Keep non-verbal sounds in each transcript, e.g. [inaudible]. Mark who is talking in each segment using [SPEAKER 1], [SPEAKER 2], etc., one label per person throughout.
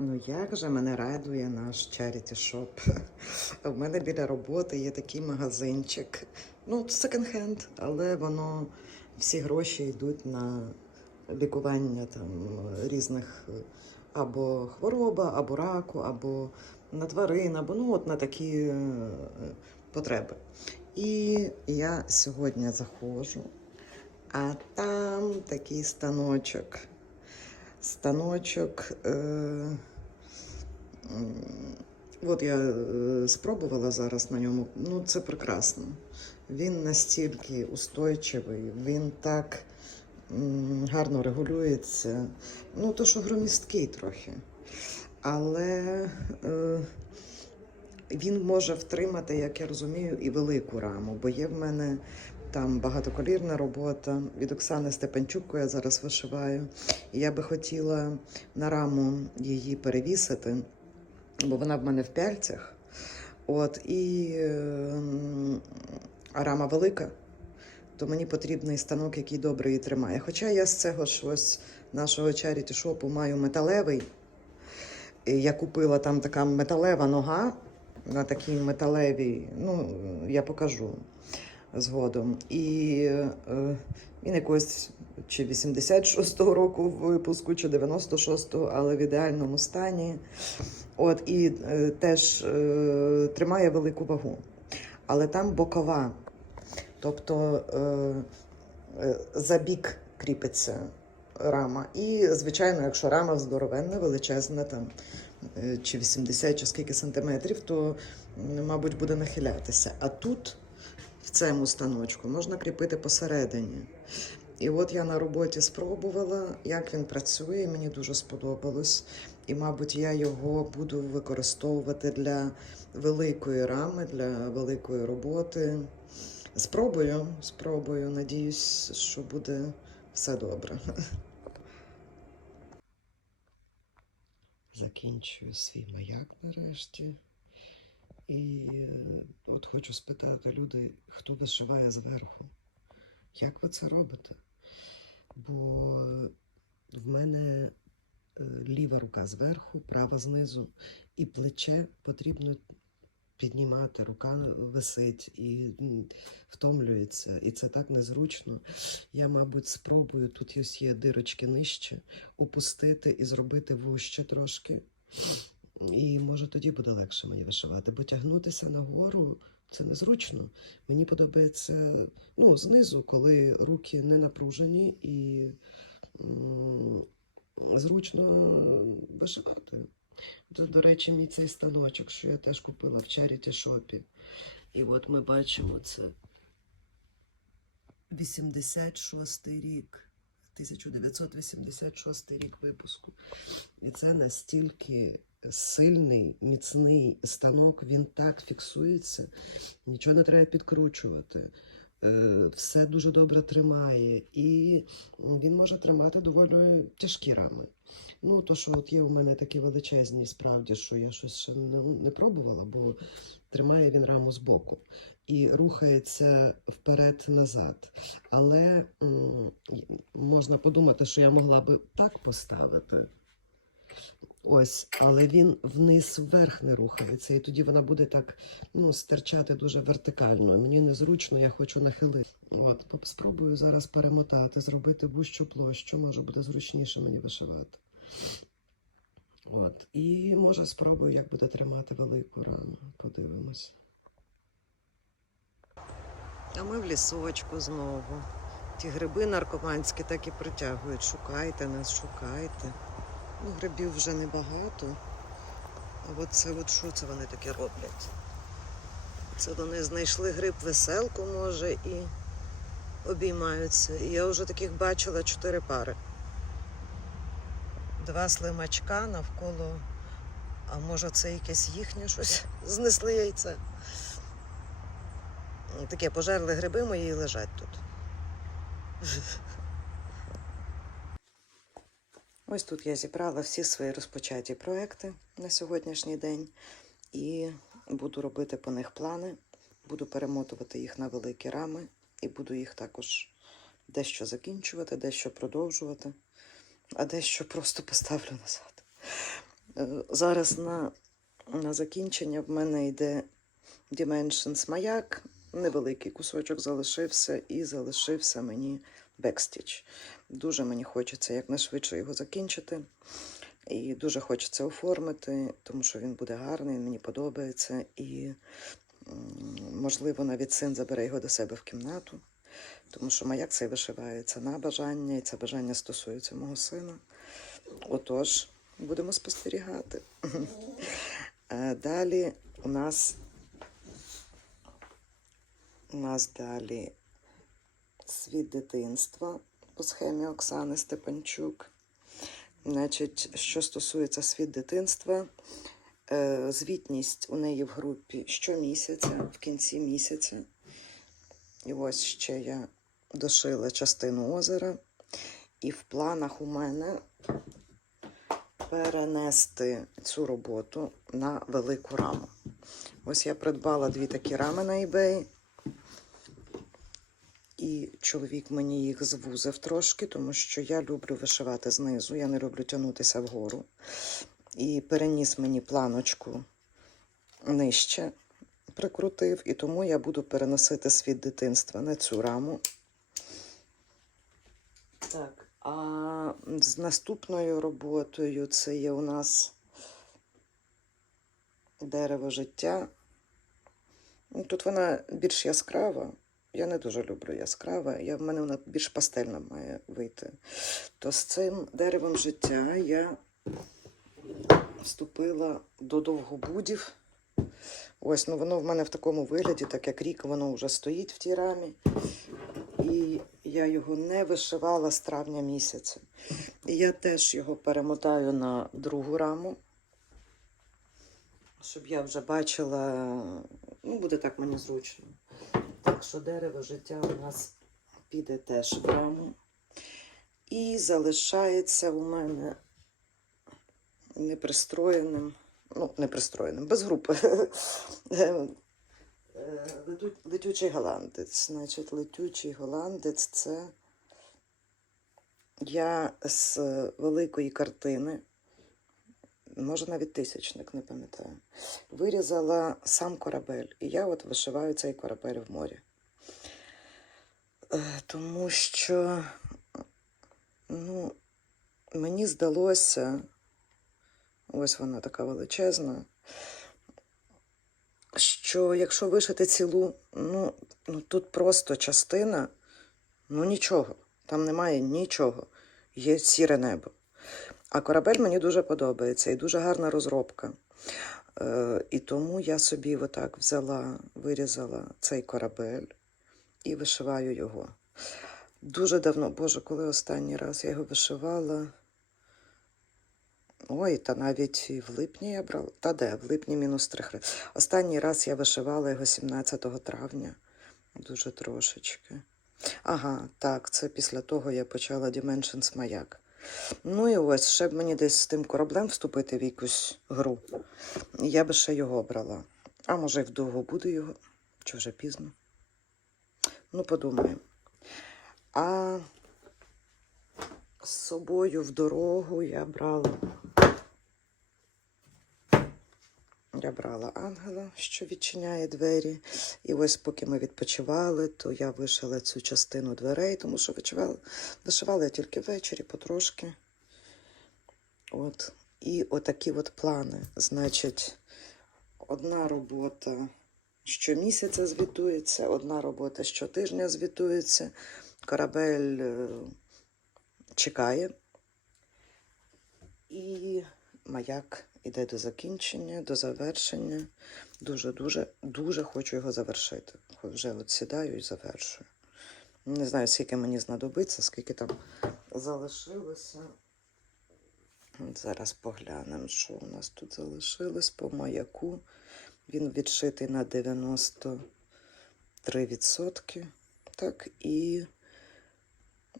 [SPEAKER 1] Ну як же мене радує наш charity shop. [laughs] У мене біля роботи є такий магазинчик. Ну, секонд-хенд, але воно всі гроші йдуть на лікування там різних е, або хвороба, або раку, або на тварин, або ну от на такі е, потреби. І я сьогодні заходжу, а там такий станочок. Станочок. Е, от я е, спробувала зараз на ньому. Ну, це прекрасно. Він настільки устойчивий, він так гарно регулюється. Ну, то, що громісткий трохи. Але е, він може втримати, як я розумію, і велику раму, бо є в мене там багатоколірна робота. Від Оксани Степанчук я зараз вишиваю. І я би хотіла на раму її перевісити, бо вона в мене в пяльцях. От, і а рама велика, то мені потрібний станок, який добре її тримає. Хоча я з цього ж ось нашого чаріті шопу маю металевий. Я купила там така металева нога на такій металевій, ну, я покажу згодом. І е, він якось чи 86-го року випуску, чи 96-го, але в ідеальному стані. От, і е, теж е, тримає велику вагу. Але там бокова, тобто за бік кріпиться рама. І, звичайно, якщо рама здоровенна, величезна, там чи 80, чи скільки сантиметрів, то, мабуть, буде нахилятися. А тут, в цьому станочку, можна кріпити посередині. І от я на роботі спробувала, як він працює, мені дуже сподобалось. І, мабуть, я його буду використовувати для великої рами, для великої роботи. Спробую, спробую. Надіюсь, що буде все добре. [laughs] Закінчую свій маяк нарешті. І е, от хочу спитати люди, хто вишиває зверху. Як ви це робите? Бо в мене е, ліва рука зверху, права знизу, і плече потрібно піднімати, рука висить і втомлюється, і це так незручно. Я, мабуть, спробую, тут ось є дирочки нижче, опустити і зробити вужче трошки. І може тоді буде легше мені вишивати, бо тягнутися нагору це незручно. Мені подобається ну, знизу, коли руки не напружені і зручно вишивати. Це, до речі, мій цей станочок, що я теж купила в Charity Shop. І от ми бачимо це 86 рік. 1986 рік випуску. І це настільки сильний, міцний станок, він так фіксується, нічого не треба підкручувати. Е, Все дуже добре тримає, і він може тримати доволі тяжкі рами. Ну, то, що от є у мене такі величезні, справді, що я щось ще не, не пробувала, бо тримає він раму з боку і рухається вперед-назад. Але можна подумати, що я могла би так поставити. Ось, але він вниз вверх не рухається, і тоді вона буде так ну, стирчати дуже вертикально. Мені незручно, я хочу нахилити. От, спробую зараз перемотати, зробити вущу площу, може буде зручніше мені вишивати. От. І може спробую, як буде тримати велику рану. Подивимось. А ми в лісочку знову. Ті гриби наркоманські так і притягують. Шукайте нас, шукайте. Ну, грибів вже небагато. А от це от що це вони таке роблять? Це вони знайшли гриб веселку, може, і обіймаються. І я вже таких бачила чотири пари. Два слимачка навколо. А може це якесь їхнє щось [laughs] знесли яйце. Таке пожерли гриби мої і лежать тут. Ось тут я зібрала всі свої розпочаті проекти на сьогоднішній день і буду робити по них плани, буду перемотувати їх на великі рами і буду їх також дещо закінчувати, дещо продовжувати, а дещо просто поставлю назад. Е, Зараз на, на закінчення в мене йде Dimensions маяк. Невеликий кусочок залишився, і залишився мені бекстіч. Дуже мені хочеться якнайшвидше його закінчити. І дуже хочеться оформити, тому що він буде гарний, мені подобається. І, можливо, навіть син забере його до себе в кімнату, тому що маяк цей вишивається на бажання, і це бажання стосується мого сина. Отож, будемо спостерігати. [laughs] Е, Далі у нас, у нас далі світ дитинства по схемі Оксани Степанчук. Значить, що стосується світ дитинства, е, звітність у неї в групі щомісяця, в кінці місяця. І ось ще я дошила частину озера. І в планах у мене перенести цю роботу на велику раму. Ось я придбала дві такі рами на eBay. І чоловік мені їх звузив трошки, тому що я люблю вишивати знизу, я не люблю тягнутися вгору. І переніс мені планочку нижче, прикрутив, і тому я буду переносити світ дитинства на цю раму. Так, а з наступною роботою це є у нас дерево життя. Ну, Тут вона більш яскрава. Я не дуже люблю яскраве. Я, в мене вона більш пастельна має вийти. То з цим деревом життя я вступила до довгобудів. Ось, ну воно в мене в такому вигляді, так як рік воно вже стоїть в тій рамі. І я його не вишивала з травня місяця. І я теж його перемотаю на другу раму, щоб я вже бачила, ну, буде так мені зручно. Так що дерево життя у нас піде теж в раму. І залишається у мене непристроєним, ну, непристроєним, без групи. [laughs] Е, Летючий голландець. Значить, летючий голландець це я з великої картини, може навіть тисячник, не пам'ятаю, вирізала сам корабель. І я от вишиваю цей корабель в морі. Е, Тому що ну, мені здалося, ось вона така величезна, що якщо вишити цілу, ну, ну тут просто частина, ну нічого, там немає нічого, є сіре небо. А корабель мені дуже подобається і дуже гарна розробка. Е, і тому я собі отак взяла, вирізала цей корабель і вишиваю його. Дуже давно, Боже, коли останній раз я його вишивала. Ой, та навіть в липні я брала. Та де, в липні мінус 3 хри. Останній раз я вишивала його 17 травня. Дуже трошечки. Ага, так, це після того я почала Dimensions маяк. Ну і ось, ще б мені десь з тим кораблем вступити в якусь гру. Я би ще його брала. А може, вдовго буде його, чи вже пізно. Ну, подумаємо. А з собою в дорогу я брала. Я брала ангела, що відчиняє двері. І ось поки ми відпочивали, то я вишила цю частину дверей, тому що вишивала, вишивала я тільки ввечері, потрошки. От. І отакі от плани. Значить, одна робота щомісяця звітується, одна робота щотижня звітується. Корабель е, чекає. І маяк іде до закінчення, до завершення. Дуже, дуже, хочу його завершити. Вже от сідаю і завершую. Не знаю, скільки мені знадобиться, скільки там залишилося. Зараз поглянемо, що у нас тут залишилось по маяку. Він відшитий на 93%. Так, і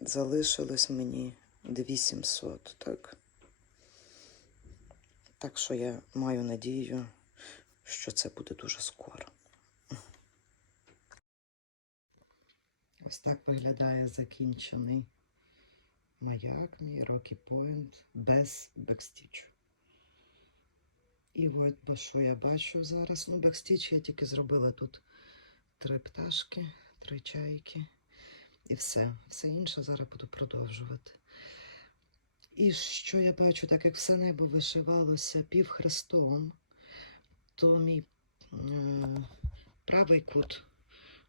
[SPEAKER 1] залишилось мені 2700, так. Так що я маю надію, що це буде дуже скоро. Ось так виглядає закінчений маяк мій Rocky Point без бекстічу. І от бо що я бачу зараз. Ну, бекстіч я тільки зробила тут три пташки, три чайки і все. Все інше зараз буду продовжувати. І що я бачу, так як все небо вишивалося півхрестом, то мій е, правий кут,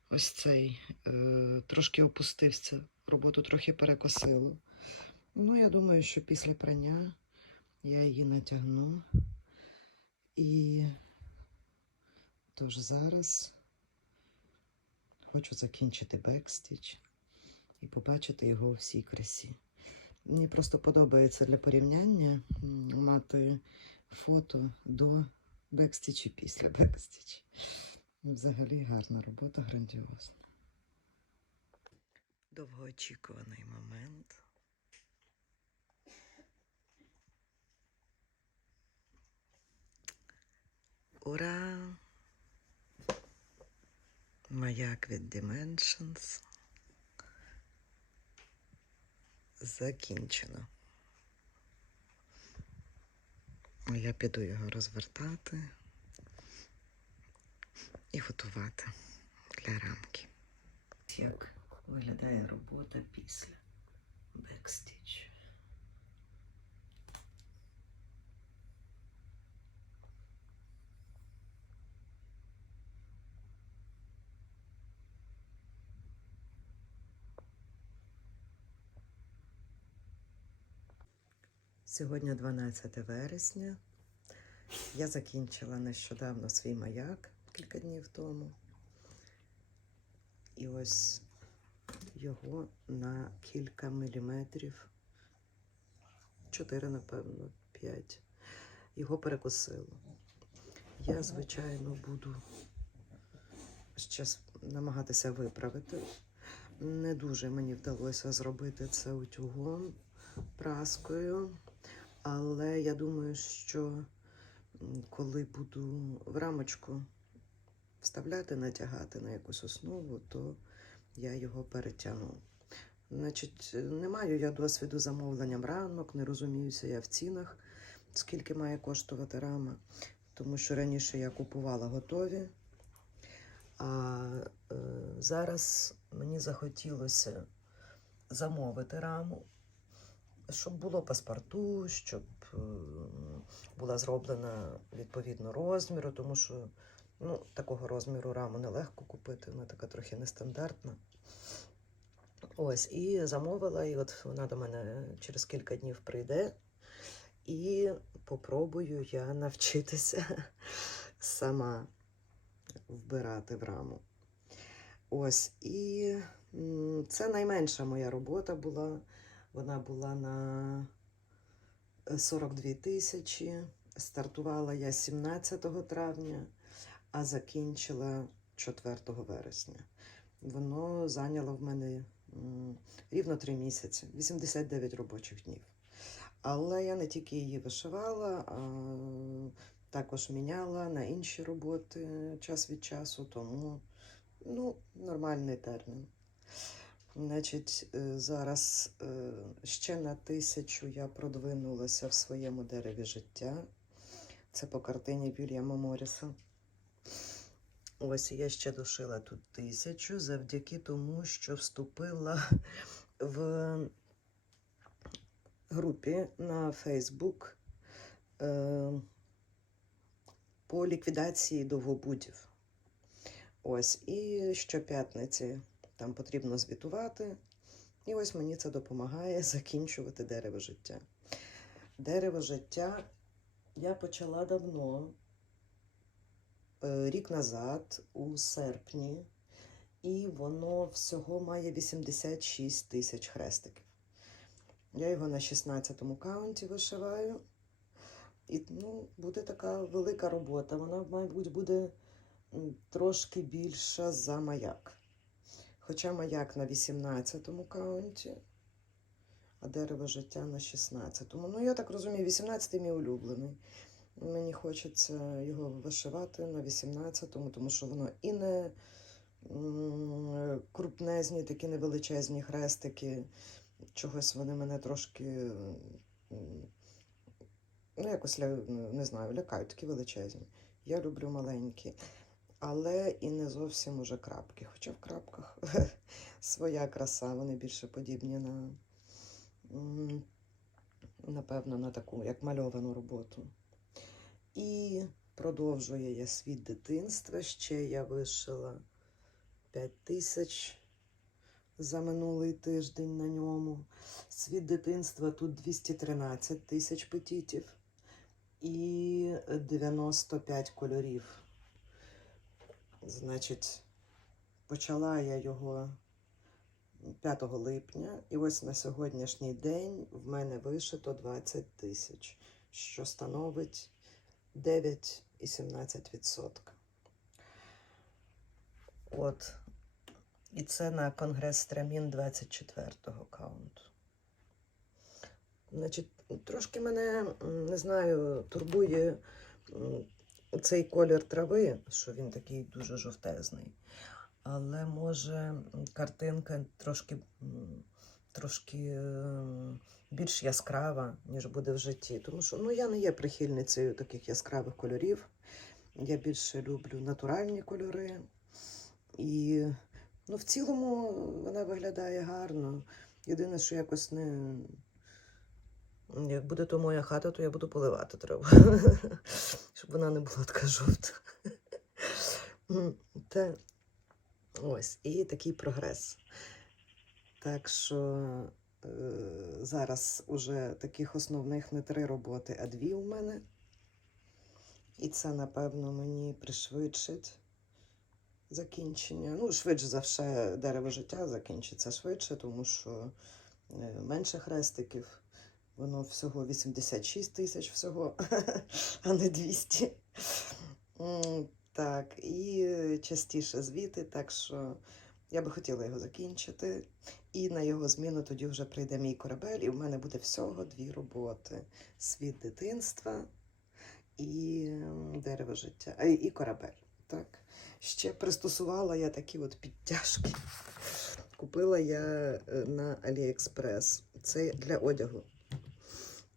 [SPEAKER 1] ось цей, е, трошки опустився, роботу трохи перекосило. Ну, я думаю, що після прання я її натягну. І тож зараз хочу закінчити бекстіч і побачити його у всій красі. Мені просто подобається для порівняння мати фото до бекстіч і після бекстіч. Взагалі гарна робота, грандіозна. Довгоочікуваний момент. Ура! Маяк від Dimensions. Закінчено. Я піду його розвертати і готувати для рамки. Як виглядає робота після бекстіч. Сьогодні 12 вересня. Я закінчила нещодавно свій маяк кілька днів тому. І ось його на кілька міліметрів, 4, напевно, 5. Його перекосило. Я, звичайно, буду ще намагатися виправити. Не дуже мені вдалося зробити це утюгом, праскою. Але я думаю, що коли буду в рамочку вставляти, натягати на якусь основу, то я його перетягну. Значить, не маю я досвіду замовленням рамок, не розуміюся я в цінах, скільки має коштувати рама, тому що раніше я купувала готові. А е, зараз мені захотілося замовити раму щоб було паспорту, щоб е, була зроблена відповідно розміру, тому що ну, такого розміру раму нелегко купити, вона така трохи нестандартна. Ось, і замовила, і от вона до мене через кілька днів прийде, і попробую я навчитися [laughs] сама вбирати в раму. Ось, і це найменша моя робота була. Вона була на е, 42 тисячі. Стартувала я 17 травня, а закінчила 4 вересня. Воно зайняло в мене рівно 3 місяці, 89 робочих днів. Але я не тільки її вишивала, а також міняла на інші роботи час від часу, тому ну, нормальний термін. Значить, е, зараз е, ще на тисячу я продвинулася в своєму дереві життя. Це по картині Вільяма Моріса. Ось я ще дошила тут тисячу завдяки тому, що вступила в групі на Фейсбук е, по ліквідації довгобудів. Ось, і щоп'ятниці там потрібно звітувати. І ось мені це допомагає [laughs] закінчувати дерево життя. Дерево життя я почала давно, е, рік назад, у серпні, і воно всього має 86 тисяч хрестиків. Я його на 16-му каунті вишиваю. І ну, буде така велика робота. Вона, мабуть, буде трошки більша за маяк. Хоча маяк на 18-му каунті, а дерево життя на 16-му. Ну, я так розумію, 18-й мій улюблений. Мені хочеться його вишивати на 18-му, тому що воно і не крупнезні, такі невеличезні хрестики. Чогось вони мене трошки ну, якось не знаю, лякають такі величезні. Я люблю маленькі, але і не зовсім уже крапки. Хоча в крапках [laughs] своя краса, вони більше подібні на, напевно, на таку, як мальовану роботу. І продовжує я світ дитинства. Ще я вишила 5 тисяч за минулий тиждень на ньому. Світ дитинства тут 213 тисяч петітів і 95 кольорів. Значить, почала я його 5 липня, і ось на сьогоднішній день в мене вишито 20 тисяч, що становить 9,17%. От. І це на Конгрес Страмін 24-го каунту. Значить, трошки мене, не знаю, турбує цей колір трави, що він такий дуже жовтезний. Але може картинка трошки, трошки більш яскрава, ніж буде в житті. Тому що ну, я не є прихильницею таких яскравих кольорів. Я більше люблю натуральні кольори. І ну, в цілому вона виглядає гарно. Єдине, що якось не. Як буде то моя хата, то я буду поливати треба. [laughs] Вона не була така жовта. Та ось, і такий прогрес. Так що е, зараз уже таких основних не три роботи, а дві у мене. І це, напевно, мені пришвидшить закінчення. Ну, швидше за все, дерево життя закінчиться швидше, тому що е, менше хрестиків. Воно всього 86 тисяч всього, [laughs] а не 200. Так, і частіше звіти, так що я би хотіла його закінчити. І на його зміну тоді вже прийде мій корабель, і в мене буде всього дві роботи: світ дитинства і дерево життя, і корабель. Так. Ще пристосувала я такі от підтяжки. Купила я е, на Аліекспрес. Це для одягу.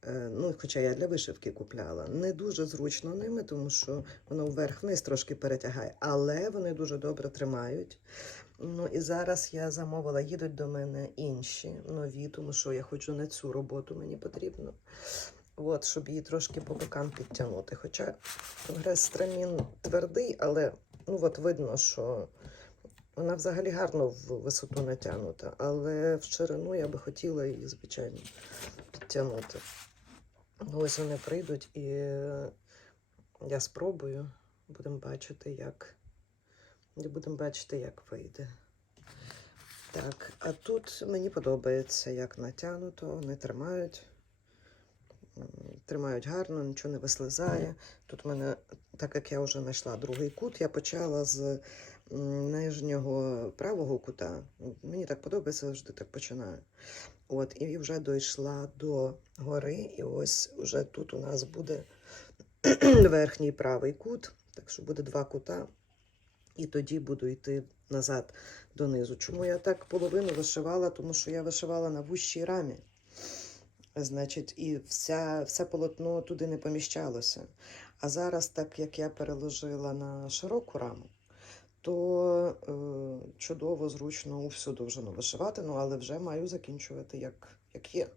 [SPEAKER 1] Е, Ну, хоча я для вишивки купляла. Не дуже зручно ними, тому що воно вверх-вниз трошки перетягає, але вони дуже добре тримають. Ну і зараз я замовила, їдуть до мене інші нові, тому що я хочу на цю роботу мені потрібно. От, щоб її трошки по бокам підтягнути. Хоча конгрес страмін твердий, але ну от видно, що вона взагалі гарно в висоту натягнута, але в ширину я би хотіла її, звичайно, підтягнути. Ну, Ось вони прийдуть і я спробую. Будемо бачити, як. Будемо бачити, як вийде. Так, а тут мені подобається, як натягнуто, вони тримають. Тримають гарно, нічого не вислизає. Тут в мене, так як я вже знайшла другий кут, я почала з нижнього правого кута. Мені так подобається, завжди так починаю. От, і вже дійшла до гори, і ось вже тут у нас буде [clears throat] верхній правий кут, так що буде два кута, і тоді буду йти назад донизу. Чому я так половину вишивала? Тому що я вишивала на вущій рамі. Значить, і вся, все полотно туди не поміщалося. А зараз, так як я переложила на широку раму, то е, чудово, зручно всю довжину вишивати, ну але вже маю закінчувати як, як є.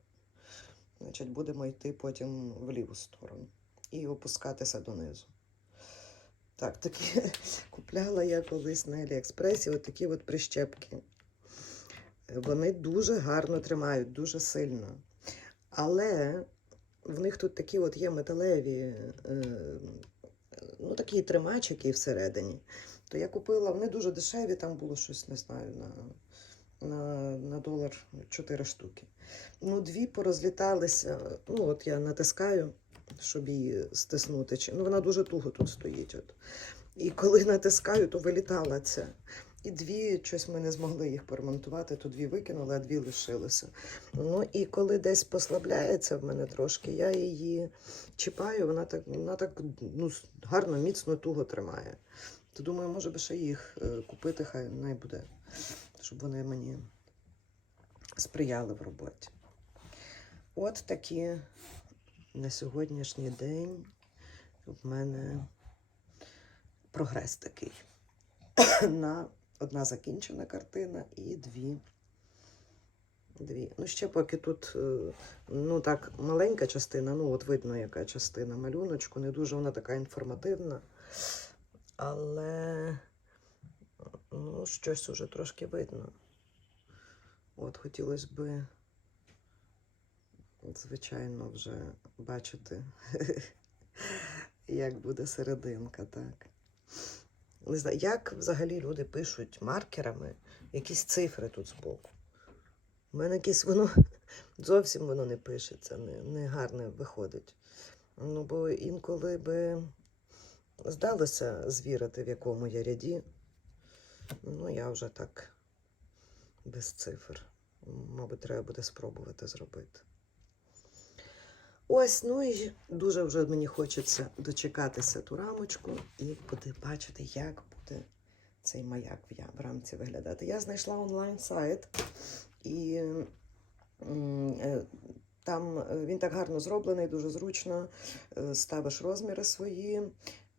[SPEAKER 1] Значить, будемо йти потім в ліву сторону і опускатися донизу. Так, такі [laughs] купляла я колись на Аліекспресі отакі от прищепки. Вони дуже гарно тримають, дуже сильно. Але в них тут такі от є металеві, е, ну такі тримачики всередині. То я купила, вони дуже дешеві, там було щось, не знаю, на, на, на долар 4 штуки. Ну, дві порозліталися. Ну, от я натискаю, щоб її стиснути. Ну, вона дуже туго тут стоїть. От. І коли натискаю, то вилітала ця. І дві, щось ми не змогли їх поремонтувати, то дві викинули, а дві лишилися. Ну і коли десь послабляється в мене трошки, я її чіпаю, вона так, вона так ну, гарно, міцно, туго тримає. То думаю, може би ще їх е, купити, хай най буде, щоб вони мені сприяли в роботі. От такі на сьогоднішній день в мене прогрес такий. [coughs] на одна закінчена картина і дві. Дві. Ну, ще поки тут, е, ну так, маленька частина, ну, от видно, яка частина малюночку, не дуже вона така інформативна. Але ну, щось уже трошки видно. От хотілося би, звичайно, вже бачити, [laughs] як буде серединка, так. Не знаю, як взагалі люди пишуть маркерами якісь цифри тут збоку. У мене якесь воно [laughs] зовсім воно не пишеться, не, не гарне виходить. Ну, бо інколи би здалося звірити, в якому я ряді. Ну, я вже так без цифр. Мабуть, треба буде спробувати зробити. Ось, ну і дуже вже мені хочеться дочекатися ту рамочку і буде бачити, як буде цей маяк в рамці виглядати. Я знайшла онлайн-сайт, і е, там е, він так гарно зроблений, дуже зручно. Е, Ставиш розміри свої,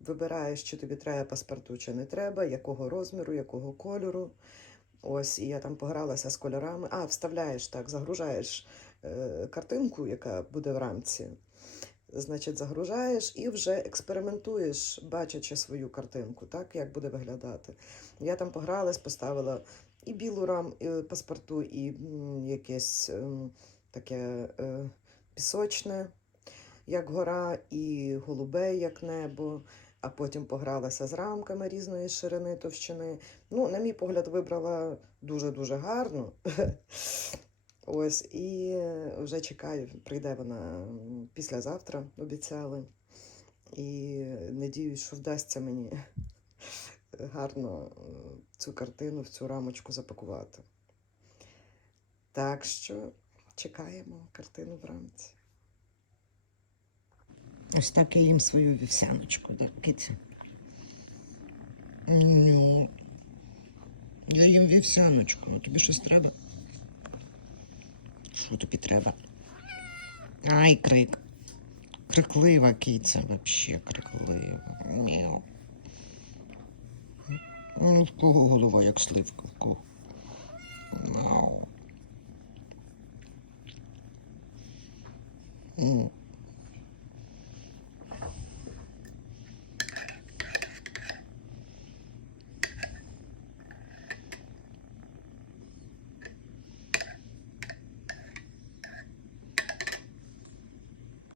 [SPEAKER 1] вибираєш, чи тобі треба паспорту, чи не треба, якого розміру, якого кольору. Ось, і я там погралася з кольорами. А, вставляєш так, загружаєш е, картинку, яка буде в рамці. Значить, загружаєш і вже експериментуєш, бачачи свою картинку, так, як буде виглядати. Я там погралась, поставила і білу рам і паспорту, і якесь ем, таке е, пісочне, як гора, і голубе, як небо. А потім погралася з рамками різної ширини товщини. Ну, на мій погляд, вибрала дуже-дуже гарно. [laughs] Ось, і вже чекаю, прийде вона післязавтра, обіцяли. І надіюсь, що вдасться мені [laughs] гарно цю картину в цю рамочку запакувати. Так що чекаємо картину в рамці. Ось так я їм свою вівсяночку, так. Ну, я їм вівсяночку. а Тобі щось треба? Що тобі треба? Ай, крик. Криклива киця, вообще криклива. Мяу. Ну, в кого голова, як сливка, в кого? Мяу.